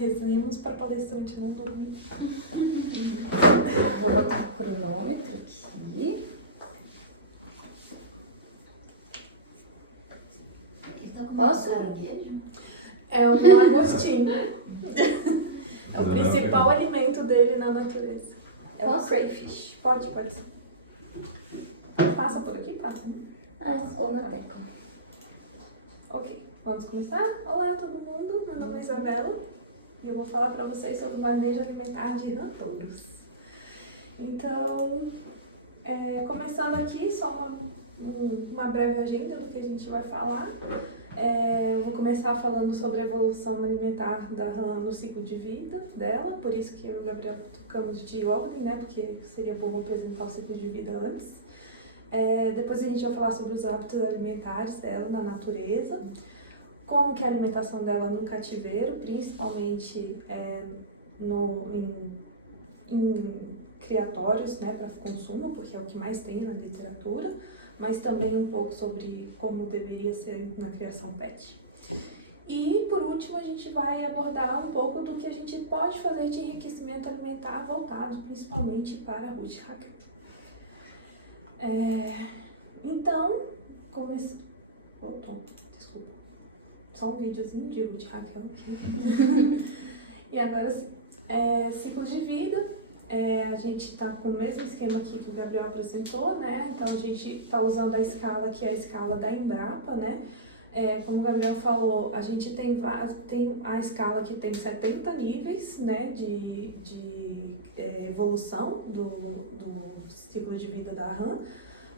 Rezemos para palestrante não dormir. Vou botar o cronômetro aqui. Ele tá comendo caranguejo? É um lagostim. É o principal alimento dele na natureza. É o crayfish. Pode ser. Passa por aqui, passa. Ou na teca. Ok, vamos começar? Olá todo mundo, meu nome é Isabela e eu vou falar para vocês sobre o manejo alimentar de rantouros. Então, começando aqui, só uma breve agenda do que a gente vai falar. Eu vou começar falando sobre a evolução alimentar da rã no ciclo de vida dela, por isso que eu e o Gabriel tocamos de ordem, né? Porque seria bom apresentar o ciclo de vida antes. Depois a gente vai falar sobre os hábitos alimentares dela na natureza, como que é a alimentação dela no cativeiro, principalmente em criatórios, né, para consumo, porque é o que mais tem na literatura, mas também um pouco sobre como deveria ser na criação pet. E, por último, a gente vai abordar um pouco do que a gente pode fazer de enriquecimento alimentar voltado principalmente para a Ruth Hacker. Então, desculpa, só um videozinho de Ruth Hacker aqui. E agora, ciclo de vida. A gente está com o mesmo esquema aqui que o Gabriel apresentou, né? Então a gente está usando a escala que é a escala da Embrapa, né? Como o Gabriel falou, a gente tem a escala que tem 70 níveis, né, de evolução do ciclo de vida da rã,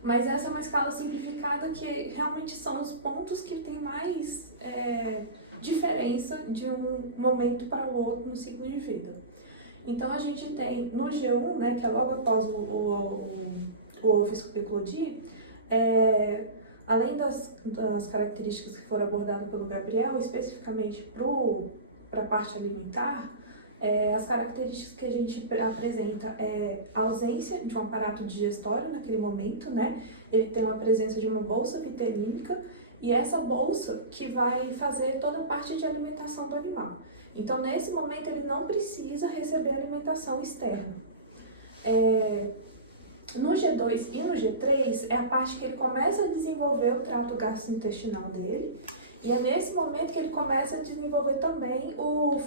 mas essa é uma escala simplificada que realmente são os pontos que tem mais diferença de um momento para o outro no ciclo de vida. Então a gente tem no G1, né, que é logo após o ovo eclodir, além das características que foram abordadas pelo Gabriel, especificamente para a parte alimentar, as características que a gente apresenta é a ausência de um aparato digestório naquele momento, né? Ele tem uma presença de uma bolsa vitelínica e essa bolsa que vai fazer toda a parte de alimentação do animal. Então, nesse momento, ele não precisa receber alimentação externa. No G2 e no G3 é a parte que ele começa a desenvolver o trato gastrointestinal dele. E é nesse momento que ele começa a desenvolver também o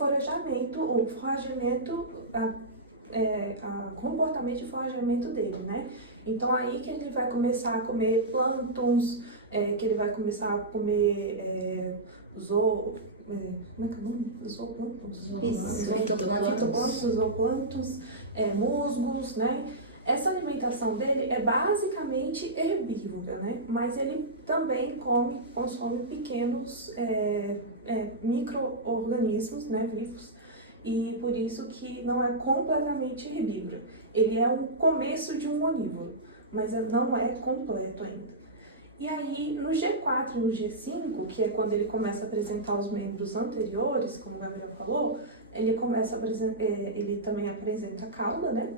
comportamento de forrageamento dele, né? Então aí que ele vai começar a comer plânctons, que ele vai começar a comer zooplânctons, musgos, né? Essa alimentação dele é basicamente herbívora, né? Mas ele também consome pequenos micro-organismos, né, vivos, e por isso que não é completamente herbívoro. Ele é um começo de um onívoro, mas não é completo ainda. E aí, no G4 e no G5, que é quando ele começa a apresentar os membros anteriores, como o Gabriel falou, ele também apresenta a cauda, né?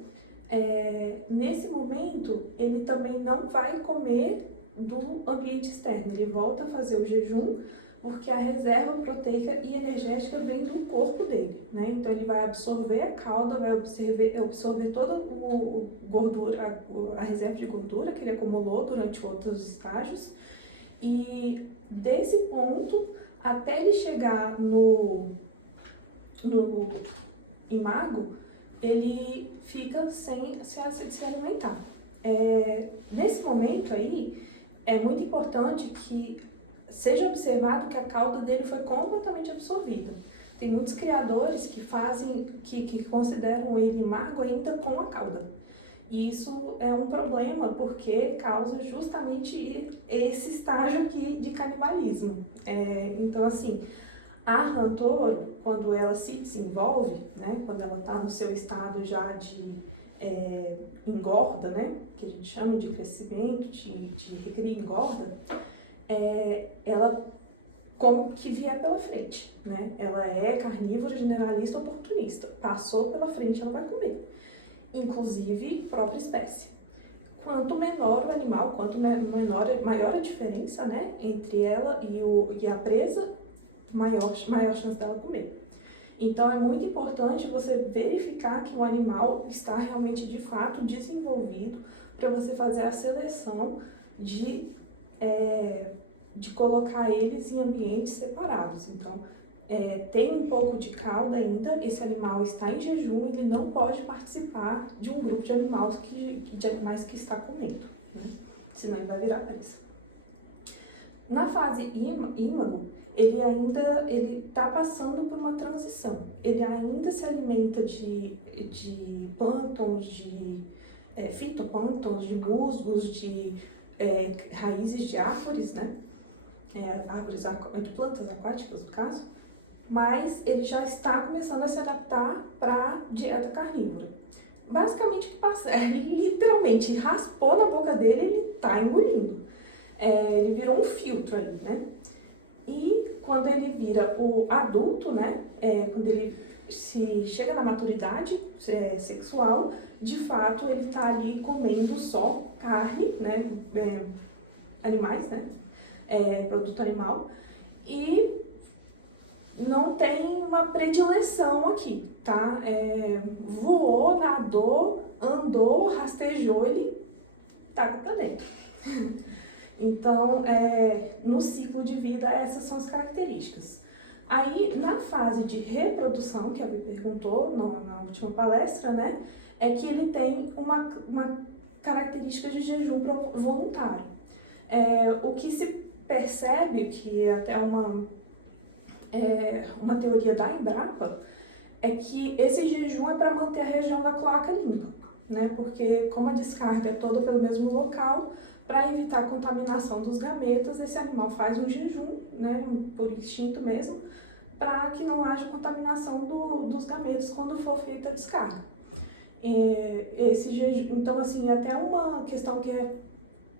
Nesse momento, ele também não vai comer do ambiente externo, ele volta a fazer o jejum, porque a reserva proteica e energética vem do corpo dele, né? Então ele vai absorver a cauda, vai absorver toda a reserva de gordura que ele acumulou durante outros estágios, e desse ponto até ele chegar no imago, ele fica sem se alimentar. Nesse momento aí, é muito importante que seja observado que a cauda dele foi completamente absorvida. Tem muitos criadores que consideram ele imago ainda com a cauda. E isso é um problema, porque causa justamente esse estágio aqui de canibalismo. Então, assim, a rã touro, quando ela se desenvolve, né, quando ela está no seu estado já de engorda, né, que a gente chama de crescimento, de recria e engorda, ela come o que vier pela frente, né? Ela é carnívora, generalista, oportunista. Passou pela frente, ela vai comer. Inclusive, própria espécie. Quanto menor o animal, quanto maior a diferença, né, entre ela e a presa, maior chance dela comer. Então, é muito importante você verificar que o animal está realmente, de fato, desenvolvido para você fazer a seleção de colocar eles em ambientes separados. Então, tem um pouco de cauda ainda, esse animal está em jejum, ele não pode participar de um grupo de animais que está comendo, né? Senão ele vai virar presa. Na fase ímago, ele está passando por uma transição. Ele ainda se alimenta de plânctons, de fitoplânctons, de musgos, de raízes de árvores, né? De plantas aquáticas, no caso. Mas ele já está começando a se adaptar para a dieta carnívora. Basicamente, o que passa literalmente raspou na boca dele, ele está engolindo. Ele virou um filtro ali, né? E quando ele vira o adulto, né? Quando ele chega na maturidade sexual, de fato ele está ali comendo só carne, né? Animais, né? Produto animal. E não tem uma predileção aqui, tá? Voou, nadou, andou, rastejou, ele tá pra dentro. Então, no ciclo de vida, essas são as características. Aí, na fase de reprodução, que a Vi perguntou na última palestra, né? É que ele tem uma característica de jejum voluntário. O que se percebe, que é até uma teoria da Embrapa, é que esse jejum é para manter a região da cloaca limpa, né? Porque como a descarga é toda pelo mesmo local, para evitar a contaminação dos gametas, esse animal faz um jejum, né? Por instinto mesmo, para que não haja contaminação dos gametas quando for feita a descarga. Esse jejum, então, assim, até uma questão que é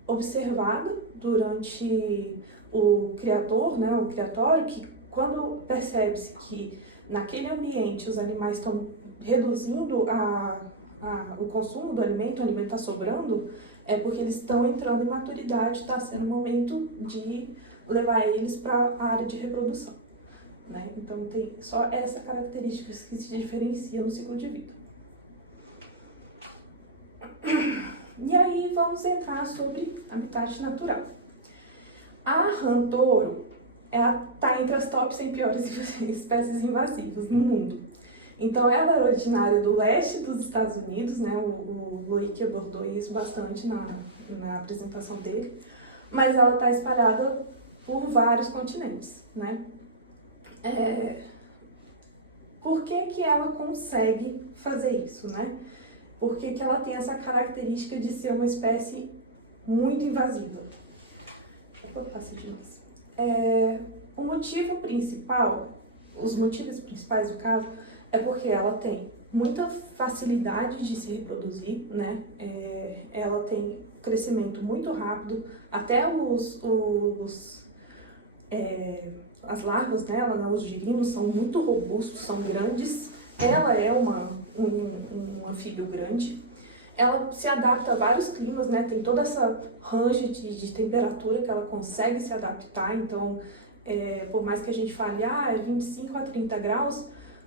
observada durante o criador, né? O criatório, que quando percebe-se que naquele ambiente os animais estão reduzindo o consumo do alimento, o alimento está sobrando, é porque eles estão entrando em maturidade, está sendo o momento de levar eles para a área de reprodução, né? Então tem só essa característica que se diferencia no ciclo de vida. E aí vamos entrar sobre habitat natural. A rã-touro está entre as top 100 piores espécies invasivas no mundo. Então, ela é originária do leste dos Estados Unidos, né? O Loic abordou isso bastante na apresentação dele, mas ela está espalhada por vários continentes, né? Por que ela consegue fazer isso, né? Por que ela tem essa característica de ser uma espécie muito invasiva? Vou passar de novo. O motivo principal, os motivos principais do caso, é porque ela tem muita facilidade de se reproduzir, né? Ela tem crescimento muito rápido, até as larvas dela, né, os girinos, são muito robustos, são grandes. Ela é um anfíbio grande. Ela se adapta a vários climas, né? Tem toda essa range de temperatura que ela consegue se adaptar. Então, por mais que a gente fale, é 25 a 30 graus,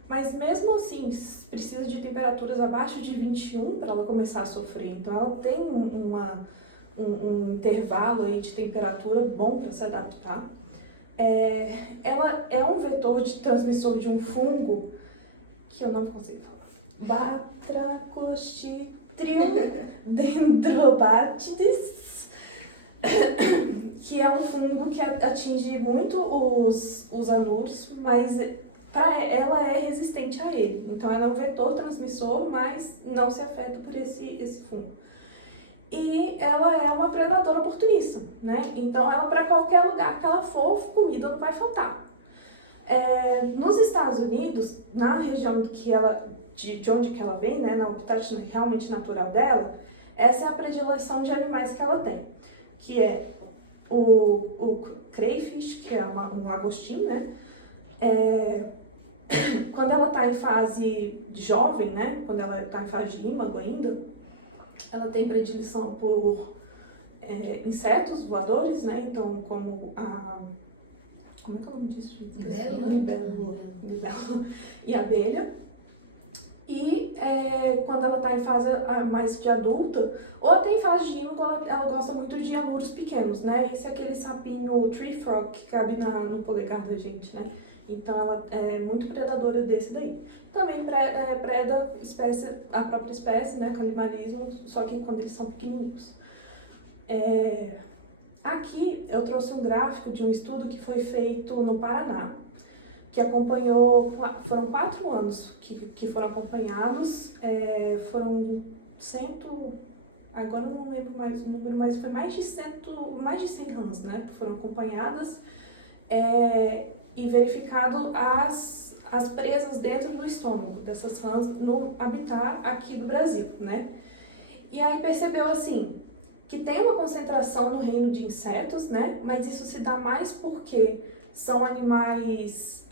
mas mesmo assim, precisa de temperaturas abaixo de 21 para ela começar a sofrer. Então, ela tem um intervalo aí de temperatura bom para se adaptar. Ela é um vetor de transmissor de um fungo, que eu não consigo falar, Batraclostridium dendrobatides, que é um fungo que atinge muito os anuros, mas ela é resistente a ele. Então, ela é um vetor transmissor, mas não se afeta por esse fungo. E ela é uma predadora oportunista, né? Então, ela, para qualquer lugar que ela for, comida não vai faltar. Nos Estados Unidos, na região de onde que ela vem, né, na habitat realmente natural dela, essa é a predileção de animais que ela tem, que é o crayfish, que é um lagostim, né? Quando ela está em fase jovem, né, quando ela está em fase de ímago ainda, ela tem predileção por insetos voadores, né? Então, como Como é que é o nome disso, gente? Libélula. Libélula e abelha. E quando ela está em fase mais de adulta, ou até em fase de ímago, ela gosta muito de anuros pequenos, né? Esse é aquele sapinho tree frog que cabe no polegar da gente, né? Então ela é muito predadora desse daí. Também preda a própria espécie, né? Canibalismo, só que quando eles são pequenininhos. Aqui eu trouxe um gráfico de um estudo que foi feito no Paraná, que acompanhou, foram 4 anos que foram acompanhados, foram agora eu não lembro mais o número, mas foi mais de 100 rãs, né, que foram acompanhadas e verificado as presas dentro do estômago dessas rãs no habitat aqui do Brasil, né. E aí percebeu assim, que tem uma concentração no reino de insetos, né, mas isso se dá mais porque são animais,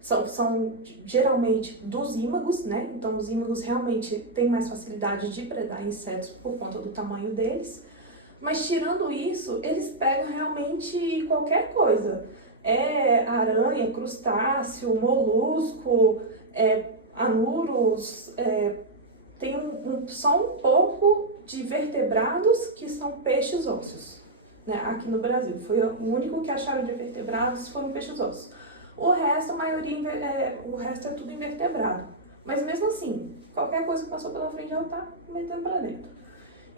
são geralmente dos ímagos, né? Então os ímagos realmente têm mais facilidade de predar insetos por conta do tamanho deles. Mas tirando isso, eles pegam realmente qualquer coisa. Aranha, crustáceo, molusco, anuros, tem só um pouco de vertebrados que são peixes ósseos. Né, aqui no Brasil. Foi o único que acharam de vertebrados foram peixes ossos. O resto, a maioria, o resto é tudo invertebrado. Mas mesmo assim, qualquer coisa que passou pela frente, ela tá metendo para dentro.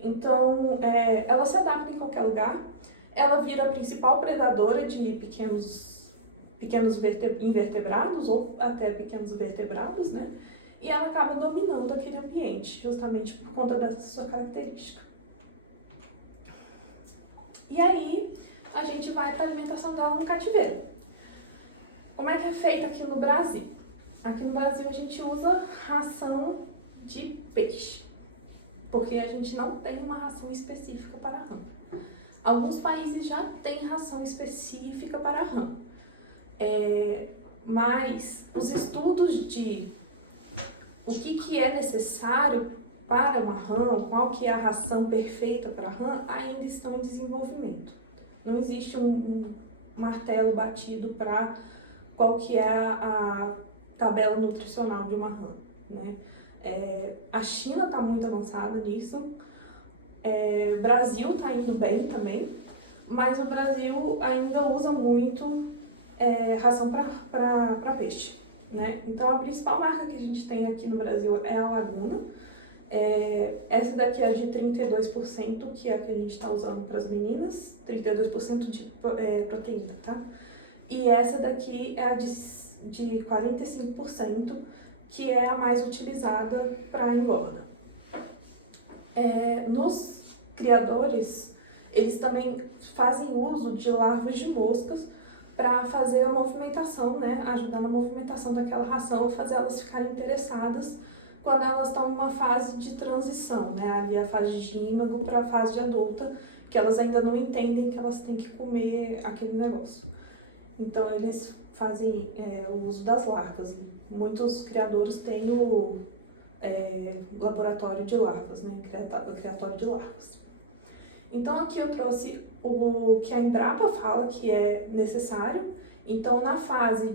Então, ela se adapta em qualquer lugar. Ela vira a principal predadora de pequenos invertebrados ou até pequenos vertebrados, né? E ela acaba dominando aquele ambiente, justamente por conta dessa sua característica. E aí, a gente vai para a alimentação dela no cativeiro. Como é que é feito aqui no Brasil? Aqui no Brasil a gente usa ração de peixe, porque a gente não tem uma ração específica para rã. Alguns países já têm ração específica para rã, mas os estudos de o que é necessário para uma rã, qual que é a ração perfeita para a rã, ainda estão em desenvolvimento. Não existe um martelo batido para qual que é a tabela nutricional de uma rã, né? A China está muito avançada nisso, o Brasil está indo bem também, mas o Brasil ainda usa muito ração para peixe, né? Então a principal marca que a gente tem aqui no Brasil é a Laguna. Essa daqui é de 32%, que é a que a gente está usando para as meninas, 32% de proteína, tá? E essa daqui é a de 45%, que é a mais utilizada para engorda. Nos criadores, eles também fazem uso de larvas de moscas para fazer a movimentação, né? Ajudar na movimentação daquela ração e fazer elas ficarem interessadas quando elas estão numa fase de transição, né? Ali a fase de ímago para a fase de adulta, que elas ainda não entendem que elas têm que comer aquele negócio. Então eles fazem o uso das larvas. Muitos criadores têm o laboratório de larvas, né? Criatório de larvas. Então aqui eu trouxe o que a Embrapa fala que é necessário. Então na fase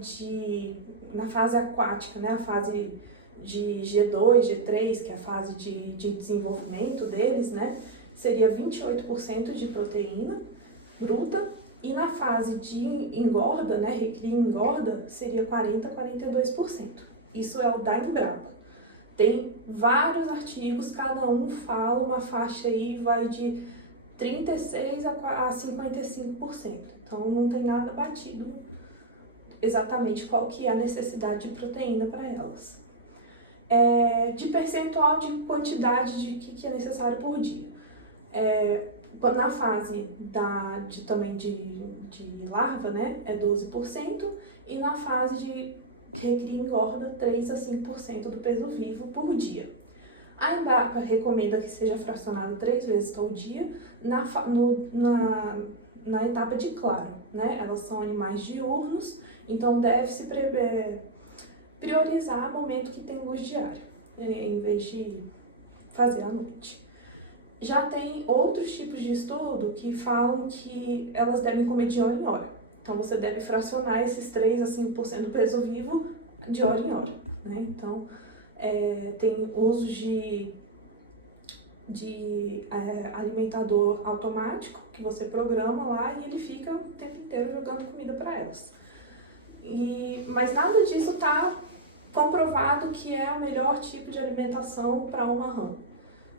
aquática, né? A fase de G2, G3, que é a fase de desenvolvimento deles, né, seria 28% de proteína bruta, e na fase de engorda, né, recria e engorda, seria 42%. Isso é o da Embrapa. Tem vários artigos, cada um fala uma faixa aí, vai de 36% a 55%. Então não tem nada batido exatamente qual que é a necessidade de proteína para elas. De percentual de quantidade de que é necessário por dia. Na fase de larva, né, é 12%, e na fase de recria e engorda, 3 a 5% do peso vivo por dia. A Embrapa recomenda que seja fracionado 3 vezes ao dia na etapa de claro, né? Elas são animais diurnos, então deve-se priorizar o momento que tem luz diária, em vez de fazer à noite. Já tem outros tipos de estudo que falam que elas devem comer de hora em hora. Então, você deve fracionar esses 3 a 5% do peso vivo de hora em hora, né? Então, tem uso de alimentador automático, que você programa lá e ele fica o tempo inteiro jogando comida para elas. Mas nada disso está comprovado que é o melhor tipo de alimentação para uma rã,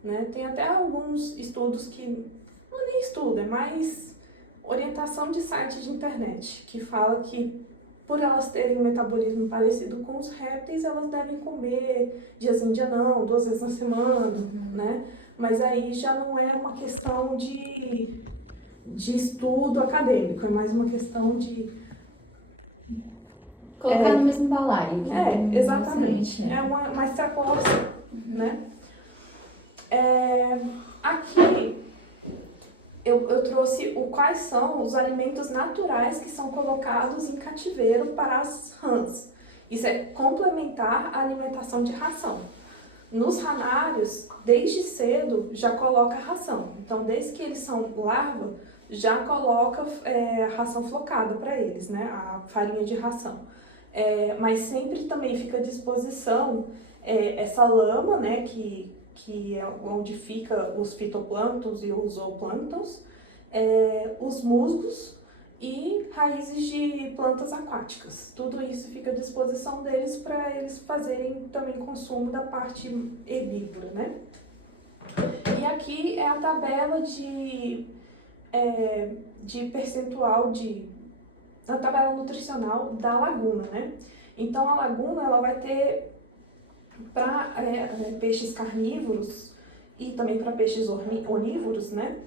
né? Tem até alguns estudos que, não é nem estudo, é mais orientação de site de internet, que fala que por elas terem um metabolismo parecido com os répteis, elas devem comer dia sim, dia não, 2 vezes na semana, né? Mas aí já não é uma questão de estudo acadêmico, é mais uma questão de... Colocar no mesmo balaio. Exatamente. É uma extrapolação, né? Aqui eu trouxe quais são os alimentos naturais que são colocados em cativeiro para as rãs. Isso é complementar a alimentação de ração. Nos ranários, desde cedo, já coloca ração. Então, desde que eles são larva, já coloca ração flocada para eles, né? A farinha de ração. Mas sempre também fica à disposição essa lama, né? Que é onde fica os fitoplânctons e os zooplânctons, os musgos e raízes de plantas aquáticas. Tudo isso fica à disposição deles para eles fazerem também consumo da parte herbívora, né? E aqui é a tabela de percentual a tabela nutricional da laguna, né? Então a laguna ela vai ter para peixes carnívoros e também para peixes onívoros, né?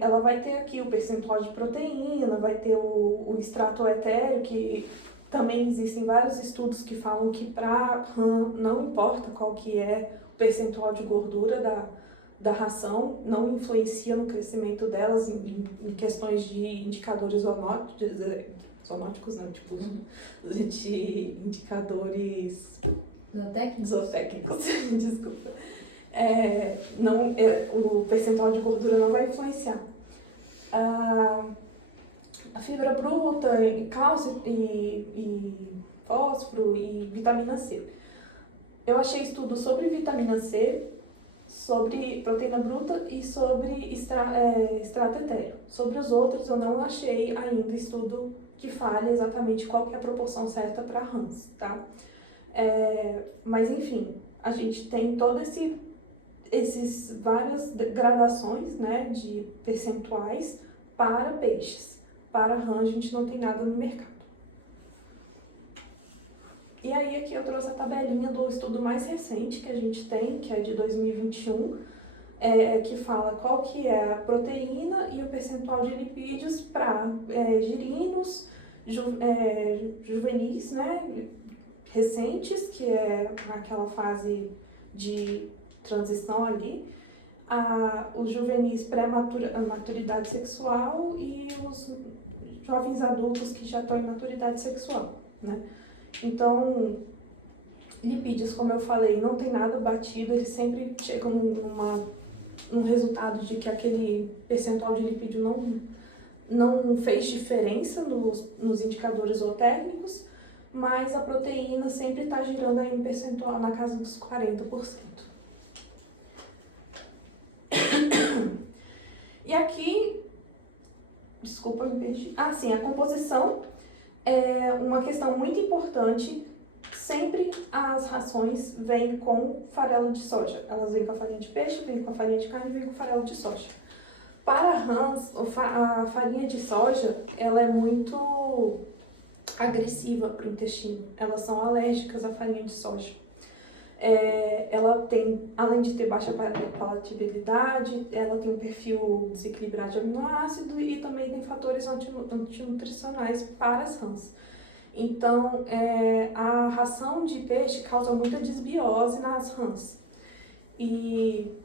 Ela vai ter aqui o percentual de proteína, vai ter o extrato etéreo, que também existem vários estudos que falam que para rã não importa qual que é o percentual de gordura da ração, não influencia no crescimento delas em questões de indicadores zoonóticos não, tipo, de indicadores zootécnicos, desculpa. O percentual de gordura não vai influenciar. A fibra bruta, cálcio e fósforo e vitamina C. Eu achei estudos sobre vitamina C, sobre proteína bruta e sobre extrato etéreo. Sobre os outros eu não achei ainda estudo que fale exatamente qual que é a proporção certa para rãs, tá? Mas enfim, a gente tem esses várias gradações, né, de percentuais para peixes. Para rã a gente não tem nada no mercado. E aí aqui eu trouxe a tabelinha do estudo mais recente que a gente tem, que é de 2021, que fala qual que é a proteína e o percentual de lipídios para girinos, juvenis, né, recentes, que é aquela fase de transição ali, os juvenis pré-maturidade sexual e os jovens adultos que já estão em maturidade sexual, né? Então, lipídios, como eu falei, não tem nada batido, eles sempre chegam num resultado de que aquele percentual de lipídio não fez diferença nos indicadores zootécnicos, mas a proteína sempre está girando aí um percentual na casa dos 40%. E aqui, desculpa, me perdi. Sim, a composição é uma questão muito importante. Sempre as rações vêm com farelo de soja. Elas vêm com a farinha de peixe, vêm com a farinha de carne e vêm com farelo de soja. Para rãs, a farinha de soja, ela é muito agressiva para o intestino. Elas são alérgicas à farinha de soja. Ela tem, além de ter baixa palatabilidade, ela tem um perfil desequilibrado de aminoácido e também tem fatores antinutricionais para as rãs. Então, a ração de peixe causa muita desbiose nas rãs. E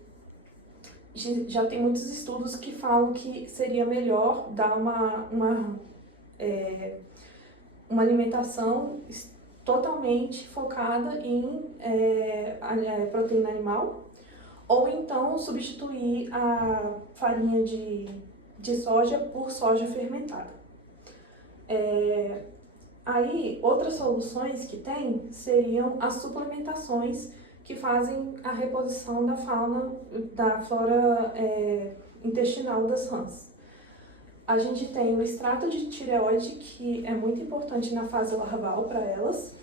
já tem muitos estudos que falam que seria melhor dar uma alimentação totalmente focada em proteína animal, ou então substituir a farinha de soja por soja fermentada. Aí, outras soluções que tem seriam as suplementações que fazem a reposição da flora intestinal das rãs. A gente tem o extrato de tireoide, que é muito importante na fase larval para elas,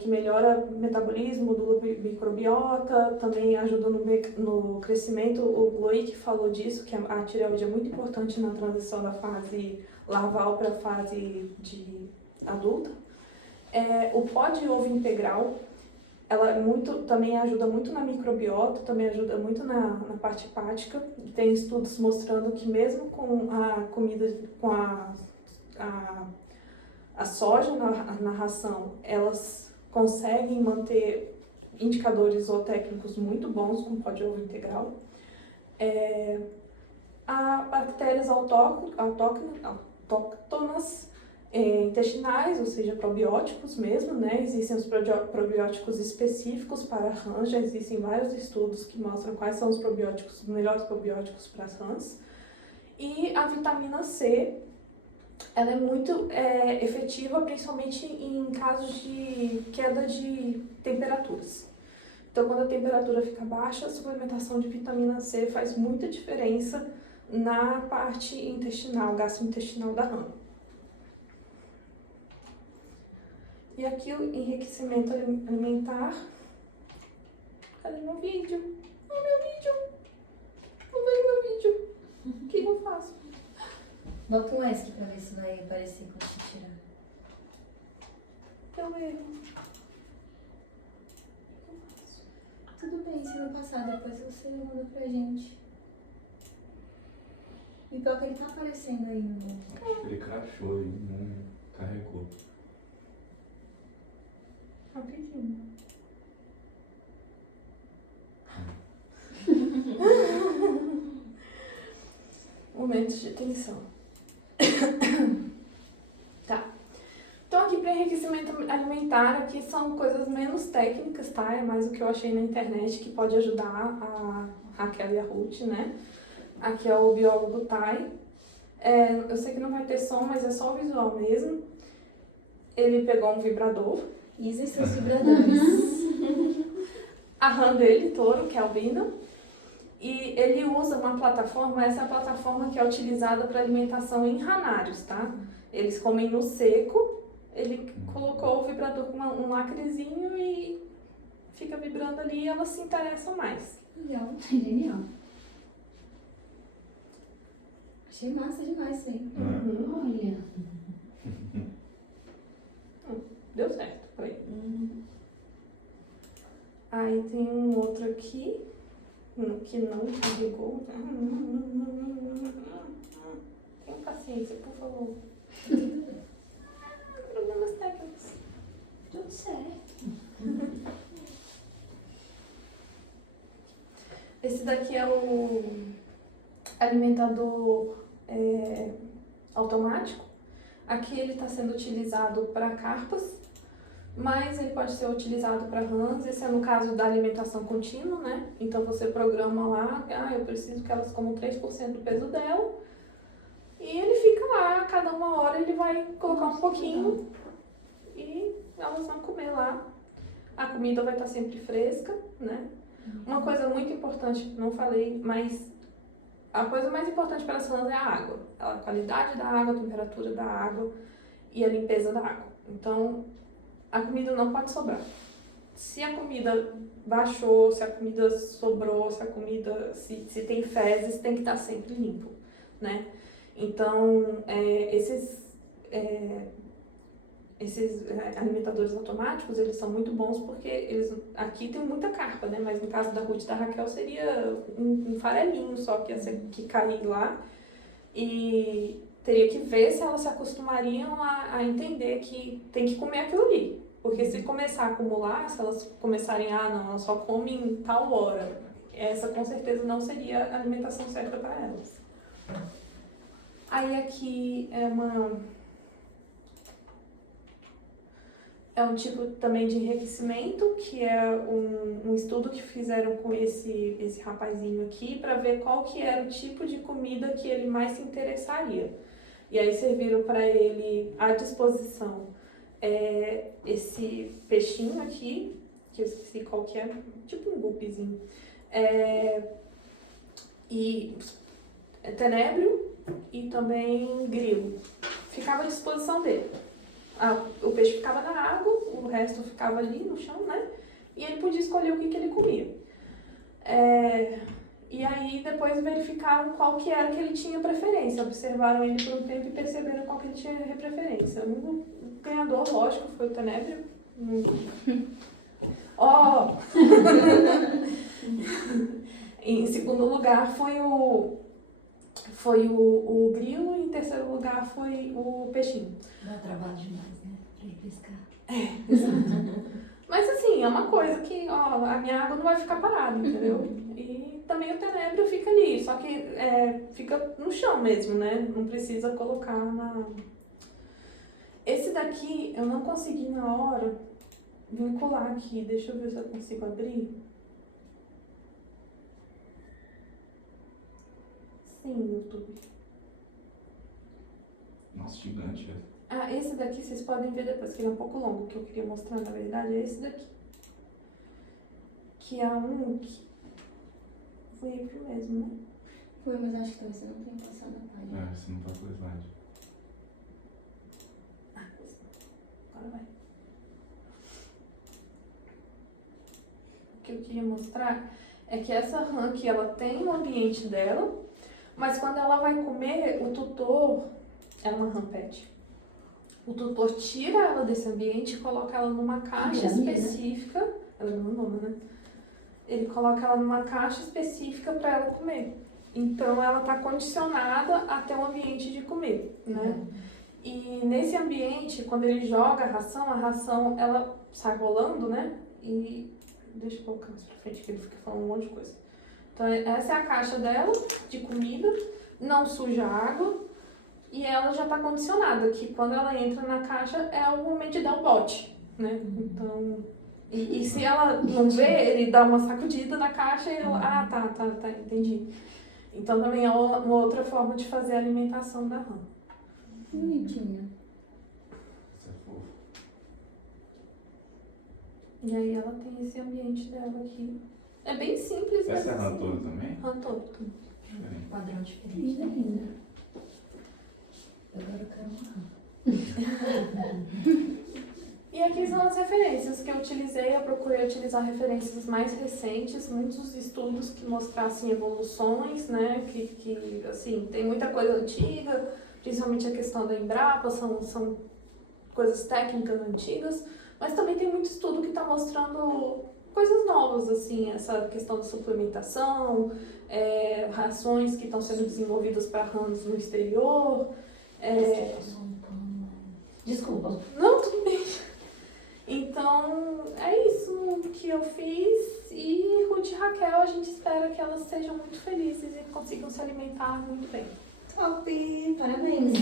que melhora o metabolismo do microbiota, também ajuda no crescimento. O Loic falou disso, que a tireoide é muito importante na transição da fase larval para a fase de adulta. O pó de ovo integral, ela também ajuda muito na microbiota, também ajuda muito na parte hepática. Tem estudos mostrando que mesmo com a comida, com a soja na ração, elas conseguem manter indicadores zootécnicos muito bons com pó de ovo integral. Há bactérias autóctonas intestinais, ou seja, probióticos mesmo, né? Existem os probióticos específicos para rãs, já existem vários estudos que mostram quais são os melhores probióticos para as rãs. E a vitamina C, ela é muito efetiva, principalmente em casos de queda de temperaturas. Então, quando a temperatura fica baixa, a suplementação de vitamina C faz muita diferença na parte intestinal, gastrointestinal da rã. E aqui o enriquecimento alimentar. Cadê meu vídeo? Ai, meu vídeo! Não veio meu vídeo. O que eu faço? Bota um ESC pra ver se vai aparecer quando você tirar. Eu erro. Tudo bem, se não passar, depois você manda pra gente. E pior que ele tá aparecendo aí no... Acho que ele crashou e não carregou. Rapidinho. Momentos de tensão. Tá. Então aqui para enriquecimento alimentar, aqui são coisas menos técnicas, tá? É mais o que eu achei na internet que pode ajudar a Raquel e a Ruth, né? Aqui é o biólogo Thay. Eu sei que não vai ter som, mas é só o visual mesmo. Ele pegou um vibrador. Isa e seus vibradores. A rã dele, touro, que é albino. E ele usa uma plataforma, essa é a plataforma que é utilizada para alimentação em ranários, tá? Eles comem no seco, ele colocou o vibrador com um lacrezinho e fica vibrando ali e elas se interessam mais. Legal. Genial. Achei massa demais isso aí. Olha. Deu certo, foi. Aí tem um outro aqui, que não carregou. Tenha paciência, por favor. Problemas técnicos. Tudo certo. Esse daqui é o alimentador automático. Aqui ele está sendo utilizado para carpas, mas ele pode ser utilizado para rãs. Esse é no caso da alimentação contínua, né? Então você programa lá, eu preciso que elas comam 3% do peso dela. E ele fica lá, a cada uma hora ele vai colocar um pouquinho e elas vão comer lá. A comida vai estar sempre fresca, né? Uma coisa muito importante, não falei, mas a coisa mais importante para as rãs é a água. A qualidade da água, a temperatura da água e a limpeza da água. Então, a comida não pode sobrar. Se a comida baixou, se a comida sobrou, se tem fezes, tem que estar sempre limpo, né? Então, esses alimentadores automáticos, eles são muito bons porque aqui tem muita carpa, né? Mas no caso da Ruth e da Raquel seria um farelinho só que cair lá. E teria que ver se elas se acostumariam a entender que tem que comer aquilo ali. Porque se começar a acumular, se elas começarem, não, elas só comem tal hora, essa com certeza não seria a alimentação certa para elas. Aí aqui é um tipo também de enriquecimento, que é um estudo que fizeram com esse rapazinho aqui para ver qual que era o tipo de comida que ele mais se interessaria. E aí serviram para ele à disposição esse peixinho aqui, que eu esqueci qual que é, tipo um gupizinho. E tenébrio e também grilo. Ficava à disposição dele. O peixe ficava na água, o resto ficava ali no chão, né? E ele podia escolher o que ele comia. E aí depois verificaram qual que era que ele tinha preferência. Observaram ele por um tempo e perceberam qual que ele tinha preferência. O ganhador, lógico, foi o tenébrio. Em segundo lugar foi o grilo e em terceiro lugar foi o peixinho. Dá trabalho demais, né? Pra ir pescar. Exato. Mas assim, é uma coisa que, a minha água não vai ficar parada, entendeu? E também o tenebro fica ali, só que fica no chão mesmo, né? Não precisa colocar na... Esse daqui eu não consegui na hora vincular aqui. Deixa eu ver se eu consigo abrir. Sim, YouTube. Nossa, gigante. Esse daqui vocês podem ver depois, que ele é um pouco longo. O que eu queria mostrar, na verdade, é esse daqui. Que é um que... Foi April mesmo, né? Foi, mas acho que talvez você não tenha passado a página. Você não tá com o slide. Agora vai. O que eu queria mostrar é que essa rã aqui, ela tem um ambiente dela, mas quando ela vai comer, o tutor... É uma rã pet. O tutor tira ela desse ambiente e coloca ela numa caixa específica. Ela é nome, né? Ele coloca ela numa caixa específica para ela comer. Então ela está condicionada a ter um ambiente de comer, né? E nesse ambiente, quando ele joga a ração ela sai rolando, né? E deixa eu colocar mais pra frente que ele fica falando um monte de coisa. Então essa é a caixa dela de comida, não suja água. E ela já está condicionada, que quando ela entra na caixa é o momento de dar um bote, né? Então, e se ela não vê, ele dá uma sacudida na caixa e ela, tá, entendi. Então também é uma outra forma de fazer a alimentação da rã. Bonitinha. Isso é fofo. E aí ela tem esse ambiente dela aqui. É bem simples, mas Essa é rã assim, toda também? rã toda. Diferente. Padrão diferente. Linda. Agora eu quero uma rã. E aqui são as referências que eu utilizei. Eu procurei utilizar referências mais recentes, muitos estudos que mostrassem evoluções, né? Que assim, tem muita coisa antiga, principalmente a questão da Embrapa, são coisas técnicas antigas, mas também tem muito estudo que está mostrando coisas novas, assim, essa questão da suplementação, rações que estão sendo desenvolvidas para rãs no exterior. Desculpa. Não, tudo bem. Então, é isso que eu fiz. E Ruth e Raquel, a gente espera que elas sejam muito felizes e consigam se alimentar muito bem. Top! Parabéns!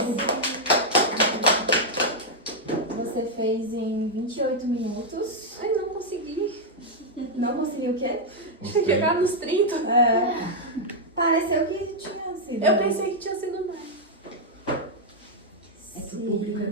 Você fez em 28 minutos. Ai, não consegui. Não conseguiu o quê? Chegar nos 30. Pareceu que tinha sido. Eu pensei que tinha sido mais. É que o público é